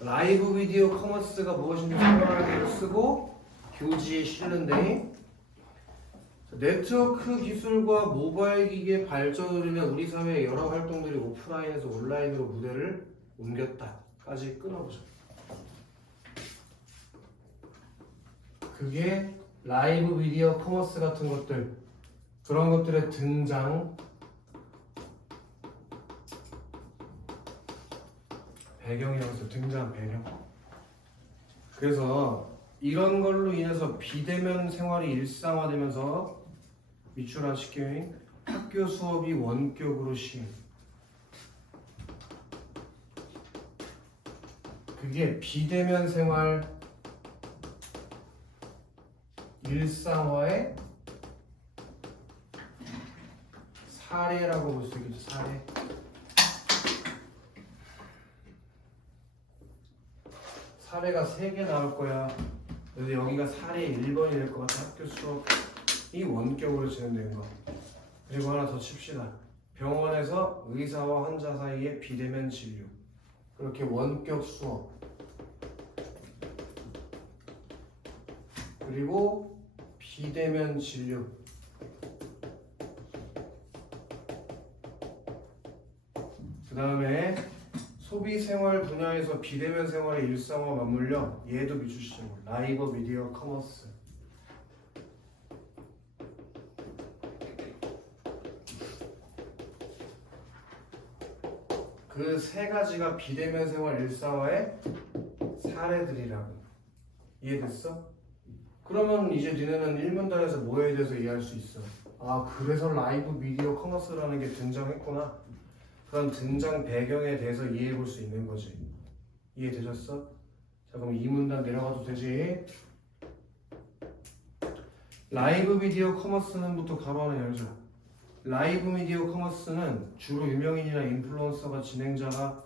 라이브 비디오 커머스가 무엇인지 설명하기를 쓰고 교지에 실는데 네트워크 기술과 모바일 기기의 발전으로 인해 우리 사회의 여러 활동들이 오프라인에서 온라인으로 무대를 옮겼다까지 끊어보자. 그게 라이브 비디오 커머스 같은 것들, 그런 것들의 등장, 배경이라서 등장 배경. 그래서 이런 걸로 인해서 비대면 생활이 일상화되면서 미추홀한 시행이 학교 수업이 원격으로 시행. 그게 비대면 생활 일상화의 사례라고 볼 수 있겠죠. 사례. 사례가 3개 나올 거야. 그래서 여기가 사례 1번이 될 것 같아. 학교 수업이 원격으로 진행된 거. 그리고 하나 더 칩시다. 병원에서 의사와 환자 사이의 비대면 진료. 그렇게 원격 수업. 그리고 비대면 진료. 그 다음에 소비생활 분야에서 비대면 생활의 일상화 맞물려 얘도 미추시죠. 라이브 비디오 커머스. 그 3가지가 비대면 생활 일상화의 사례들이라고. 이해됐어? 그러면 이제 니네는 1문단에서 뭐에 대해서 이해할 수 있어? 아, 그래서 라이브 비디오 커머스라는 게 등장했구나. 그런 등장 배경에 대해서 이해해 볼 수 있는 거지. 이해되셨어? 자, 그럼 2문단 내려가도 되지? 라이브 비디오 커머스는부터 가로 하나 열자. 라이브 비디오 커머스는 주로 유명인이나 인플루언서가 진행자가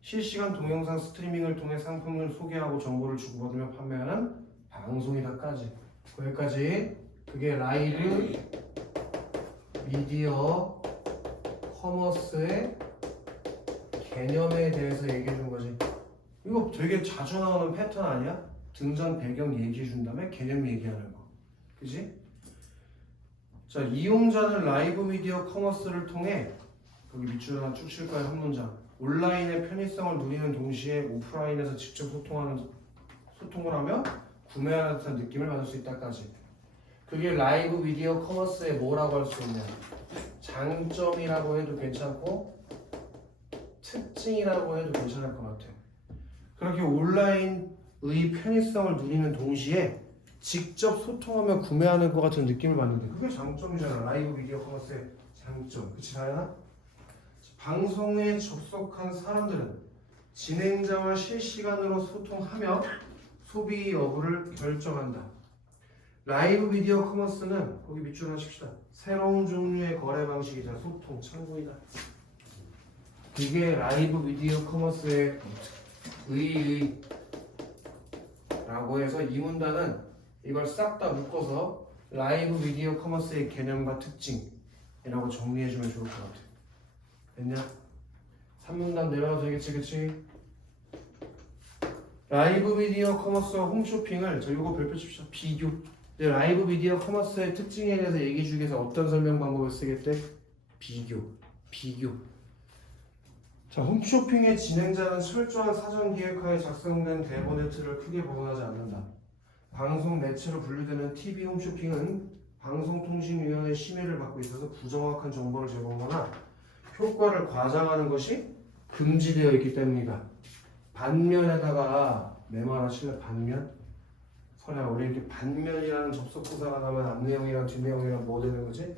실시간 동영상 스트리밍을 통해 상품을 소개하고 정보를 주고받으며 판매하는 방송이다까지. 거기까지. 그게 라이브 비디오 커머스의 개념에 대해서 얘기해 준 거지. 이거 되게 자주 나오는 패턴 아니야? 등장 배경 얘기해 준 다음에 개념 얘기하는 거. 그지? 자, 이용자는 라이브 미디어 커머스를 통해 거기 밑줄 하나 쭉 칠 거야. 한 문장. 온라인의 편의성을 누리는 동시에 오프라인에서 직접 소통을 하며 구매하는 듯한 느낌을 받을 수 있다까지. 그게 라이브 미디어 커머스의 뭐라고 할 수 있냐? 장점이라고 해도 괜찮고 특징이라고 해도 괜찮을 것 같아. 그렇게 온라인의 편의성을 누리는 동시에 직접 소통하며 구매하는 것 같은 느낌을 받는데 그게 장점이잖아. 라이브 비디오 커머스의 장점. 그치 나연아? 방송에 접속한 사람들은 진행자와 실시간으로 소통하며 소비 여부를 결정한다. 라이브 비디오 커머스는 거기 밑줄 하십시다. 새로운 종류의 거래 방식이자 소통, 참고이다. 이게 라이브 비디오 커머스의 라고 해서 이 문단은 이걸 싹 다 묶어서 라이브 비디오 커머스의 개념과 특징이라고 정리해주면 좋을 것 같아. 됐냐? 3문단 내려가도 되겠지, 그치? 라이브 비디오 커머스와 홈쇼핑을 저 이거 별표 칩시다. 비교. 라이브 비디오 커머스의 특징에 대해서 얘기해 주기 위해서 어떤 설명 방법을 쓰겠대? 비교. 자, 홈쇼핑의 진행자는 철저한 사전 기획하에 작성된 대본의 틀을 크게 벗어나지 않는다. 방송 매체로 분류되는 TV 홈쇼핑은 방송통신위원회 심의를 받고 있어서 부정확한 정보를 제공하거나 효과를 과장하는 것이 금지되어 있기 때문이다. 반면에다가 메모 하나 칠래? 반면? 설아 원래 이렇게 반면이라는 접속 부사가 나오면 앞내용이랑 뒷내용이랑 뭐 되는 거지?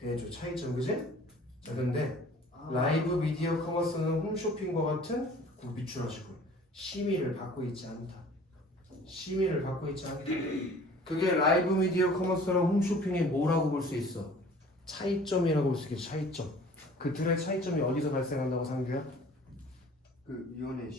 대조 차이점, 그지? 자, 근데 라이브 비디오 커머스는 홈쇼핑과 같은 밑줄하시고 심의를 받고 있지 않다. 심의를 받고 있지 않다. 그게 라이브 미디어 커머스랑 홈쇼핑이 뭐라고 볼 수 있어? 차이점이라고 볼 수 있겠지. 차이점. 그 둘의 차이점이 어디서 발생한다고 상규야? 그 위원회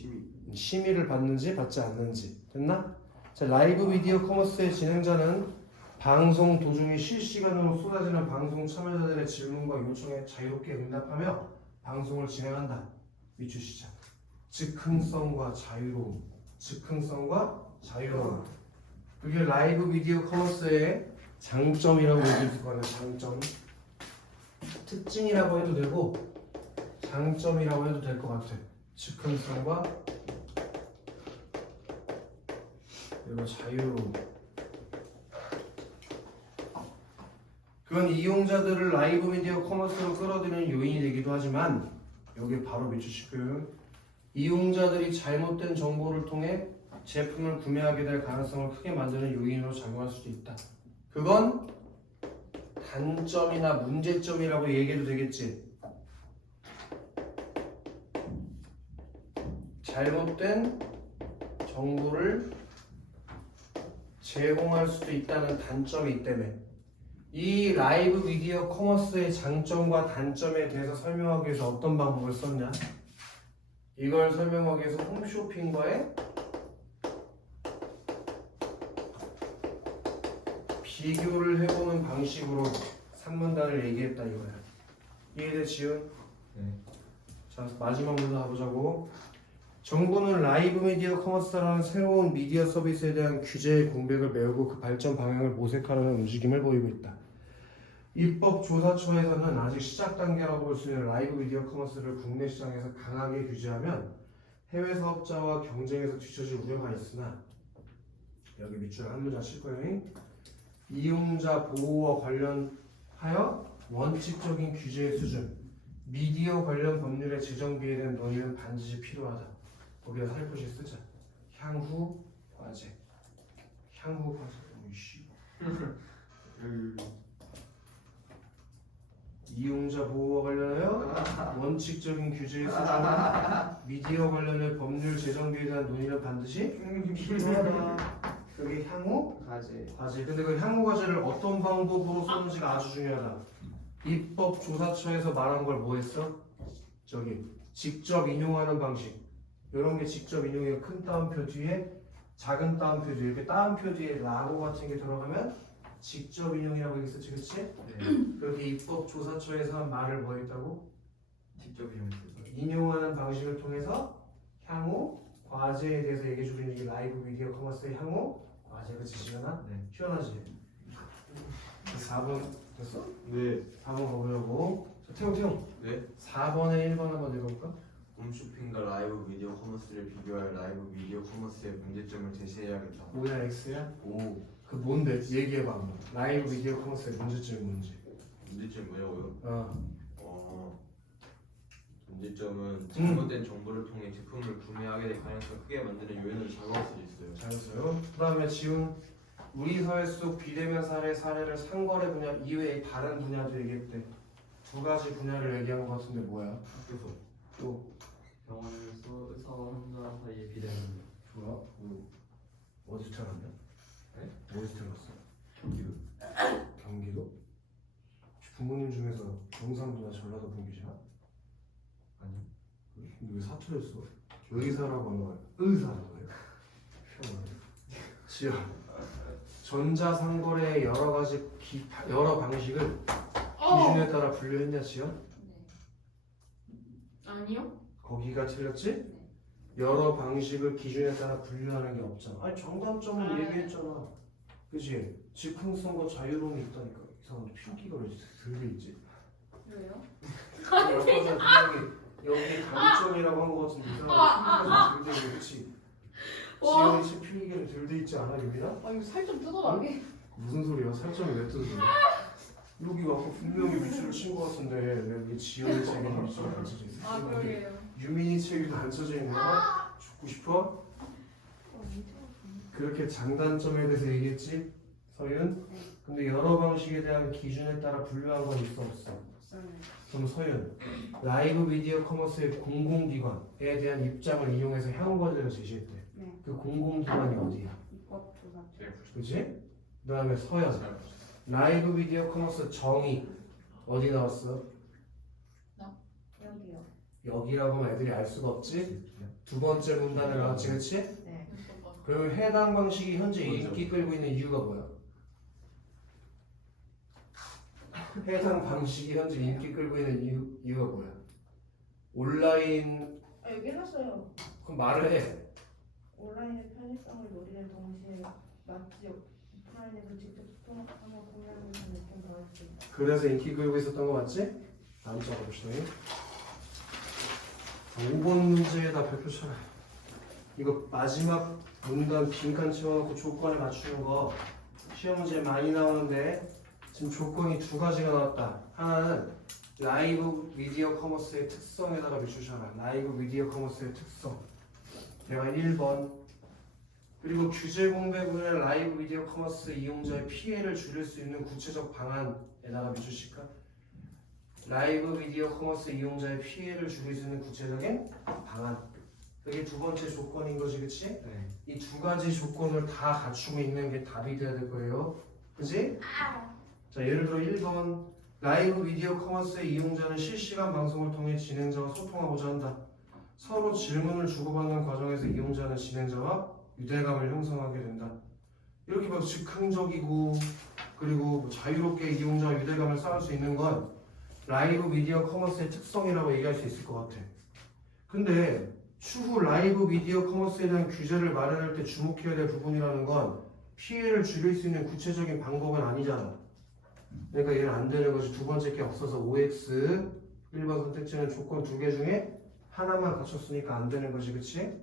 심의를 받는지 받지 않는지. 됐나? 자, 라이브 미디어 커머스의 진행자는 방송 도중에 실시간으로 쏟아지는 방송 참여자들의 질문과 요청에 자유롭게 응답하며 방송을 진행한다. 밑줄 시작. 즉흥성과 자유로움. 즉흥성과 자유로움. 그게 라이브 미디어 커머스의 장점이라고 얘기할 거예요. 장점. 특징이라고 해도 되고 장점이라고 해도 될 것 같아. 즉흥성과 그리고 자유로움. 그건 이용자들을 라이브 미디어 커머스로 끌어들이는 요인이 되기도 하지만 여기 바로 밑줄치고요. 이용자들이 잘못된 정보를 통해 제품을 구매하게 될 가능성을 크게 만드는 요인으로 작용할 수도 있다. 그건 단점이나 문제점이라고 얘기해도 되겠지. 잘못된 정보를 제공할 수도 있다는 단점이 있다며. 이 라이브 미디어 커머스의 장점과 단점에 대해서 설명하기 위해서 어떤 방법을 썼냐? 이걸 설명하기 위해서 홈쇼핑과의 비교를 해보는 방식으로 산문단을 얘기했다 이거야. 이해돼 지훈? 네. 자 마지막 문제 가보자고. 정부는 라이브 미디어 커머스라는 새로운 미디어 서비스에 대한 규제의 공백을 메우고 그 발전 방향을 모색하려는 움직임을 보이고 있다. 입법조사처에서는 아직 시작 단계라고 볼 수 있는 라이브 미디어 커머스를 국내 시장에서 강하게 규제하면 해외 사업자와 경쟁에서 뒤처질 우려가 있으나 여기 밑줄에 한 문장 칠 거예요. 이용자 보호와 관련하여 원칙적인 규제의 수준, 미디어 관련 법률의 제정비에 대한 논의는 반드시 필요하다. 거기다 살포시 쓰자. 향후 과제. 향후 과제. 오이씨. 이용자 보호와 관련하여 원칙적인 규제의 수준, 미디어 관련의 법률 제정비에 대한 논의는 반드시 필요하다. 그게 향후 과제. 근데 그 향후 과제를 어떤 방법으로 쓰는지가 아주 중요하다. 입법조사처에서 말한 걸 뭐 했어? 저기 직접 인용하는 방식. 이런 게 직접 인용이고 큰 따옴표 뒤에 작은 따옴표 뒤에 이렇게 따옴표 뒤에 라고 같은 게 들어가면 직접 인용이라고 얘기했었지, 그렇지? 네. 그렇게 입법조사처에서 한 말을 뭐 했다고? 직접 이용했어요. 인용하는 방식을 통해서 향후 과제에 대해서 얘기해주고 있는 게 라이브 미디어 커머스의 향후 과제. 그치 지현아? 네. 시원하지? 4번 됐어? 네. 4번 가보려고. 자, 태용 네. 4번에 1번 한번 읽어볼까? 홈쇼핑과 라이브 미디어 커머스를 비교할 라이브 미디어 커머스의 문제점을 제시해야겠다. 뭐야 X야? 오. 그 뭔데? 얘기해봐 한번. 라이브 미디어 커머스의 문제점이 뭔지. 문제점이 뭐냐고요? 어. 문제점은 잘못된 정보를 통해 제품을 구매하게 될 가능성을 크게 만드는 요인으로 작용할 수 있어요. 잘했어요. 그 다음에 지훈. 우리 사회 속 비대면 사례를 상거래 분야 이외의 다른 분야도 얘기했대. 두 가지 분야를 얘기한 것 같은데 뭐야? 학교에서 또 병원에서 의사와 환자 사이의 비대면. 좋아. 어디 태어났냐? 네? 어디 태어났어? 경기도. 경기도? 부모님 중에서 경상도나 전라도 분이시야? 아니요. 근데 왜 사투리였어? 의사라고 하는 거야? 의사라고 해요? 지연. 전자상거래의 여러 가지 여러 방식을 기준에 따라 분류했냐 지연? 아니요. 거기가 틀렸지? 여러 방식을 기준에 따라 분류하는 게 없잖아. 아니 정단점은 네. 얘기했잖아. 그치? 즉흥성과 자유로움이 있다니까. 이상한데 필기가 왜 들게 있지? 왜요? 아까 분명히 여기 단점이라고 한 거 같은데 이상하게 필기가 들게 있네. 그치? 지연이 씨 필기가 들돼 있지 않아 유빈아? 아 이거 살 좀 뜯어나게. 무슨 소리야? 살점이 왜 뜯어져? 여기 아까 분명히 밑줄을 친 거 같은데 왜 여기 지연이 책에 밑줄이 안 쳐져 있어? 아 그러게요. 유민이 책에도 안 쳐져 있는 거야? 죽고 싶어? 그렇게 장단점에 대해서 얘기했지? 서윤? 근데 여러 방식에 대한 기준에 따라 분류한 건 있어 없어? 그럼 서윤 라이브 미디어 커머스의 공공기관에 대한 입장을 인용해서 향후 과제를 제시했대. 네. 그 공공기관이 어디야? 입법조사. 그치? 그 다음에 서연 라이브 미디어 커머스 정의 어디 나왔어? 여기요. 여기라고 하면 애들이 알 수가 없지? 두 번째 문단에 나왔지 그치? 네. 그러면 해당 방식이 현재 인기 끌고 있는 이유가 뭐야? 해당 방식이 현재 인기 끌고 있는 이유가 뭐야? 온라인 아 여기 해놨어요. 그럼 말을 해. 온라인의 편의성을 노리는 동시에 마치 오프라인에서 직접 소통하며 공유하는 느낌 더할 수 있다. 그래서 인기 끌고 있었던 거 맞지? 다음 적어봅시다. 5번 문제에다 별표 쳐라. 이거 마지막 문단 빈칸 채워놓고 조건을 맞추는 거 시험 문제 많이 나오는데 지금 조건이 두 가지가 나왔다. 하나는 라이브 미디어 커머스의 특성에다가 비추셔라. 라이브 미디어 커머스의 특성. 대화 1번. 그리고 규제 공백분의 라이브 미디어 커머스 이용자의 피해를 줄일 수 있는 구체적 방안에다가 비추실까? 라이브 미디어 커머스 이용자의 피해를 줄일 수 있는 구체적인 방안. 그게 두 번째 조건인 거지, 그치? 네. 이 두 가지 조건을 다 갖추고 있는 게 답이 돼야 될 거예요. 그치? 자, 예를 들어 1번. 라이브 미디어 커머스의 이용자는 실시간 방송을 통해 진행자와 소통하고자 한다. 서로 질문을 주고받는 과정에서 이용자는 진행자와 유대감을 형성하게 된다. 이렇게 막 즉흥적이고 그리고 뭐 자유롭게 이용자와 유대감을 쌓을 수 있는 건 라이브 미디어 커머스의 특성이라고 얘기할 수 있을 것 같아. 근데 추후 라이브 미디어 커머스에 대한 규제를 마련할 때 주목해야 될 부분이라는 건 피해를 줄일 수 있는 구체적인 방법은 아니잖아. 그러니까 얘는 안 되는 것이 두 번째 게 없어서 OX 1번 선택지는 조건 두 개 중에 하나만 갖췄으니까 안 되는 것이, 그치?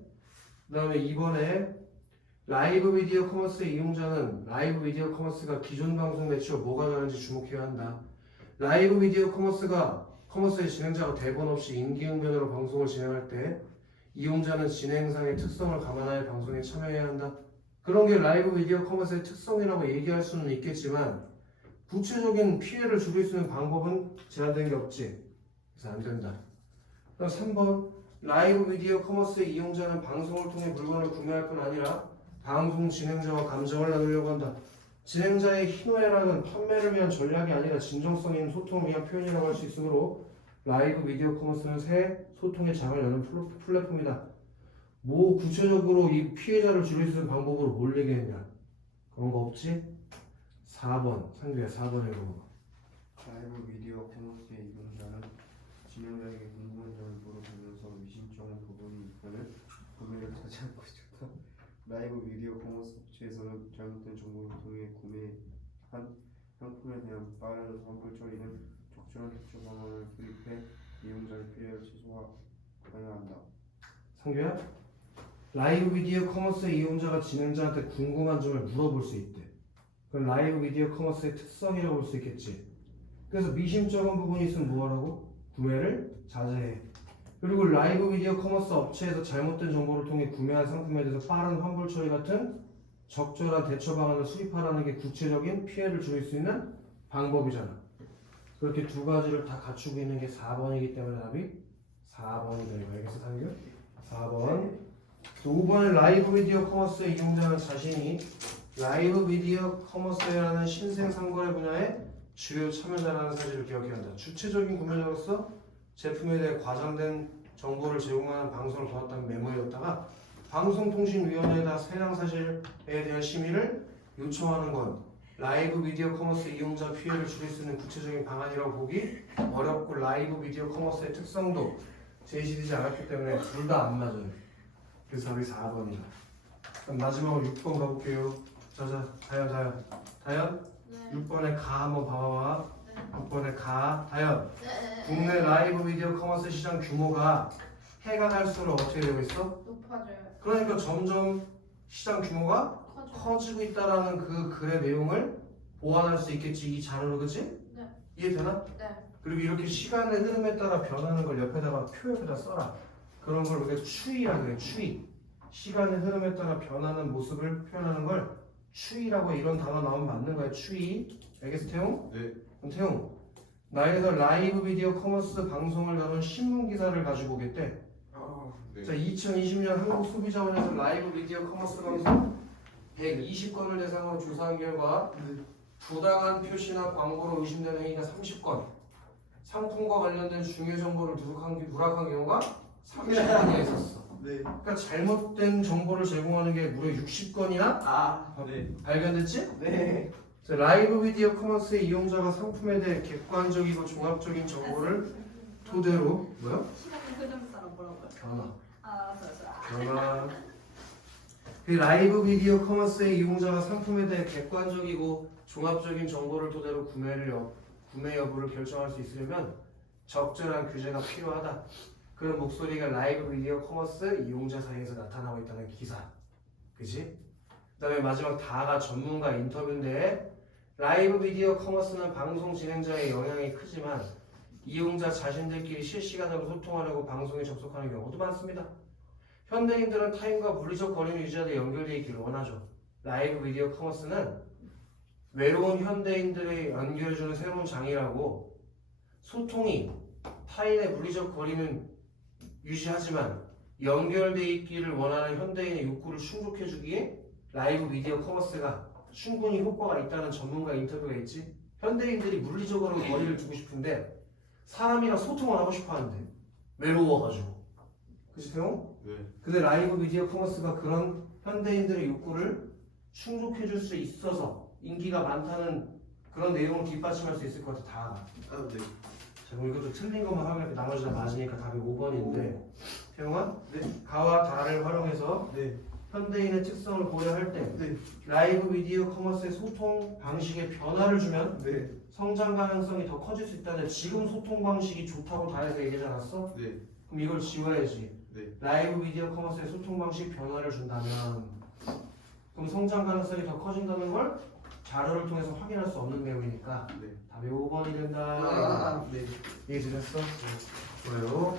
그 다음에 2번에 라이브 미디어 커머스 이용자는 라이브 미디어 커머스가 기존 방송 매체와 뭐가 다른지 주목해야 한다. 라이브 미디어 커머스의 진행자가 대본 없이 임기응변으로 방송을 진행할 때 이용자는 진행상의 특성을 감안하여 방송에 참여해야 한다. 그런 게 라이브 미디어 커머스의 특성이라고 얘기할 수는 있겠지만 구체적인 피해를 줄일 수 있는 방법은 제한된 게 없지. 그래서 안 된다. 그럼 3번. 라이브 미디어 커머스의 이용자는 방송을 통해 물건을 구매할 뿐 아니라 방송 진행자와 감정을 나누려고 한다. 진행자의 희노애락은 판매를 위한 전략이 아니라 진정성 있는 소통을 위한 표현이라고 할 수 있으므로 라이브 미디어 커머스는 새 소통의 장을 여는 플랫폼이다. 뭐 구체적으로 이 피해자를 줄일 수 있는 방법으로 뭘 얘기했냐? 그런 거 없지? 4번. 상규야 4번에 그거. 라이브 미디어 커머스의 이용자는 진행자에게 궁금한 점을 물어보면서 미심쩍은 부분이 있다면 구매를 하지 않고 싶다. 라이브 미디어 커머스 업체에서는 잘못된 정보를 통해 구매한 상품에 대한 빠른 환불 처리는 적절한 대처 방안을 도입해 이용자의 피해를 최소화해야 한다. 상규야? 라이브 미디어 커머스의 이용자가 진행자한테 궁금한 점을 물어볼 수 있대. 그럼 라이브 미디어 커머스의 특성이라고 볼 수 있겠지. 그래서 미심쩍은 부분이 있으면 뭐하라고? 구매를 자제해. 그리고 라이브 미디어 커머스 업체에서 잘못된 정보를 통해 구매한 상품에 대해서 빠른 환불 처리 같은 적절한 대처 방안을 수립하라는 게 구체적인 피해를 줄일 수 있는 방법이잖아. 그렇게 두 가지를 다 갖추고 있는 게 4번이기 때문에 답이 4번이다. 알겠어, 상규? 4번. 또 5번에 라이브 미디어 커머스의 이용자는 자신이 라이브 미디어 커머스라는 신생 상거래 분야의 주요 참여자라는 사실을 기억해야 한다. 주체적인 구매자로서 제품에 대해 과장된 정보를 제공하는 방송을 도왔다는 메모에다가 방송통신위원회에다 해당 사실에 대한 심의를 요청하는 건 라이브 미디어 커머스 이용자 피해를 줄일 수 있는 구체적인 방안이라고 보기 어렵고 라이브 미디어 커머스의 특성도 제시되지 않았기 때문에 둘 다 안 맞아요. 그래서 답이 4번이다. 그럼 마지막으로 6번 가볼게요. 자자, 다현. 네. 6번에 가 한번 봐봐. 네. 6번에 가. 다현. 네. 국내 라이브 미디어 커머스 시장 규모가 해가 갈수록 어떻게 되고 있어? 높아져요. 그러니까 점점 시장 규모가 커지고 있다라는 그 글의 내용을 보완할 수 있겠지, 이 자료로. 그치? 네. 이해되나? 네. 그리고 이렇게 시간의 흐름에 따라 변하는 걸 옆에다가 표 옆에다 써라. 그런 걸 우리가 추이라 그래. 추이. 시간의 흐름에 따라 변하는 모습을 표현하는 걸 추이라고. 이런 단어 나오면 맞는 거야. 추이. 알겠어, 태용? 네. 그럼 태용, 나에서 라이브 미디어 커머스 방송을 다룬 신문 기사를 가지고 오겠대. 네. 자, 2020년 한국소비자원에서 라이브 미디어 커머스 방송 120건을 대상으로 조사한 결과 부당한 표시나 광고로 의심되는 행위가 30건, 상품과 관련된 중요 정보를 누락한 경우가 30건이나 있었어. 네. 그러니까 잘못된 정보를 제공하는 게 무려 60건이나 네. 발견됐지? 네. 자, 라이브 미디어 커머스의 이용자가 상품에 대해 객관적이고 종합적인 정보를 토대로 뭐야? 시간의 흐름 따라 뭐라고요? 변화. 알았어. 변화. 그 라이브 미디어 커머스의 이용자가 상품에 대해 객관적이고 종합적인 정보를 토대로 구매 여부를 결정할 수 있으려면 적절한 규제가 필요하다. 그런 목소리가 라이브 미디어 커머스 이용자 사이에서 나타나고 있다는 기사. 그지? 그 다음에 마지막 다가 전문가 인터뷰인데 라이브 미디어 커머스는 방송 진행자의 영향이 크지만 이용자 자신들끼리 실시간으로 소통하려고 방송에 접속하는 경우도 많습니다. 현대인들은 타인과 물리적 거리를 유지하되 연결되어 있기를 원하죠. 라이브 미디어 커머스는 외로운 현대인들을 연결해주는 새로운 장이라고 소통이 타인의 물리적 거리는 유지하지만 연결되어 있기를 원하는 현대인의 욕구를 충족해주기에 라이브 미디어 커머스가 충분히 효과가 있다는 전문가 인터뷰가 있지. 현대인들이 물리적으로 거리를 두고 싶은데 사람이랑 소통을 하고 싶어 하는데 외로워가지고. 그치 태용? 네. 근데 라이브 미디어 커머스가 그런 현대인들의 욕구를 충족해줄 수 있어서 인기가 많다는 그런 내용을 뒷받침할 수 있을 것 같아. 다. 아, 네. 자, 그럼 이것도 틀린 것만 확인해. 나머지 다 맞으니까 답이 5번인데 태용아? 네. 가와 다를 활용해서 네. 현대인의 특성을 고려할 때 네. 라이브 미디어 커머스의 소통 방식에 변화를 주면 네. 성장 가능성이 더 커질 수 있다는데 지금 소통 방식이 좋다고 다 해서 얘기하지 않았어? 네. 그럼 이걸 지워야지. 네. 라이브 미디어 커머스의 소통 방식 변화를 준다면 그럼 성장 가능성이 더 커진다는 걸 자료를 통해서 확인할 수 없는 내용이니까 네. 답이 5번이 된다. 아, 네. 이해되셨어? 좋아요.